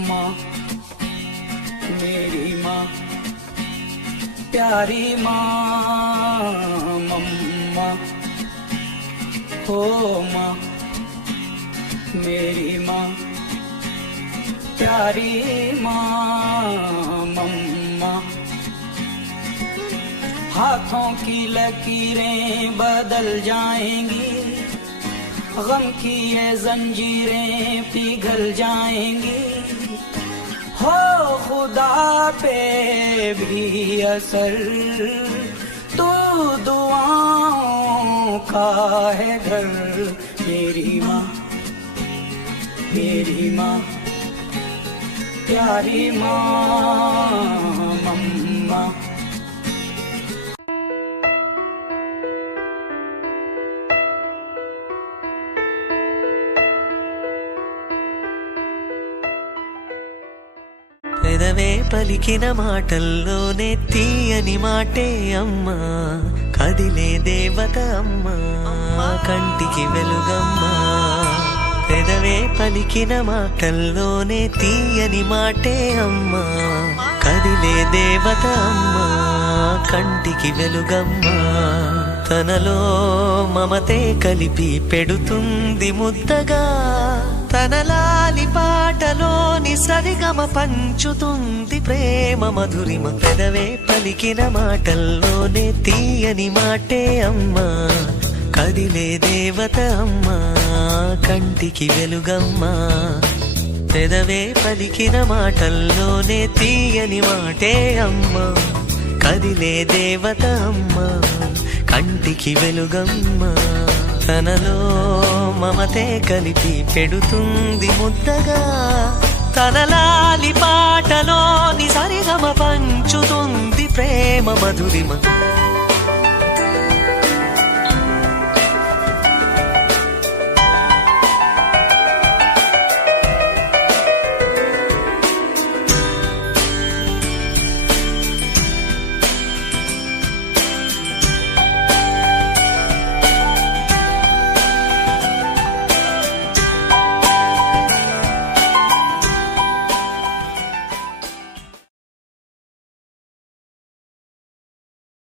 माँ मेरी माँ प्यारी माँ मम्मा हो माँ मेरी माँ प्यारी माँ मम्मा। हाथों की लकीरें बदल जाएंगी, गम की ये जंजीरें पिघल जाएंगी। हो खुदा पे भी असर तू दुआओं का है घर। मेरी माँ मेरी माँ प्यारी माँ मम्मा। పెదవే పలికిన మాటల్లోనే తీయని మాటే అమ్మా, కదిలే దేవత అమ్మా, కంటికి వెలుగమ్మా. పెదవే పలికిన మాటల్లోనే తీయని మాటే అమ్మా, కదిలే దేవత అమ్మా, కంటికి వెలుగమ్మా. తనలో మమతే కలిపి పెడుతుంది ముద్దగా, తన లాలి పాటలోని సరిగమ పంచుతుంది ప్రేమ మధురిమ. పెదవే పలికిన మాటల్లోనే తీయని మాటే అమ్మా, కదిలే దేవత అమ్మా, కంటికి వెలుగమ్మా. పెదవే పలికిన మాటల్లోనే తీయని మాటే అమ్మా, కదిలే దేవత అమ్మా, కంటికి వెలుగమ్మా. తనలో మమతే కలిపి పెడుతుంది ముద్దగా, తన లాలి పాటలోని సరిగమ పంచుతుంది ప్రేమ మధురిమ.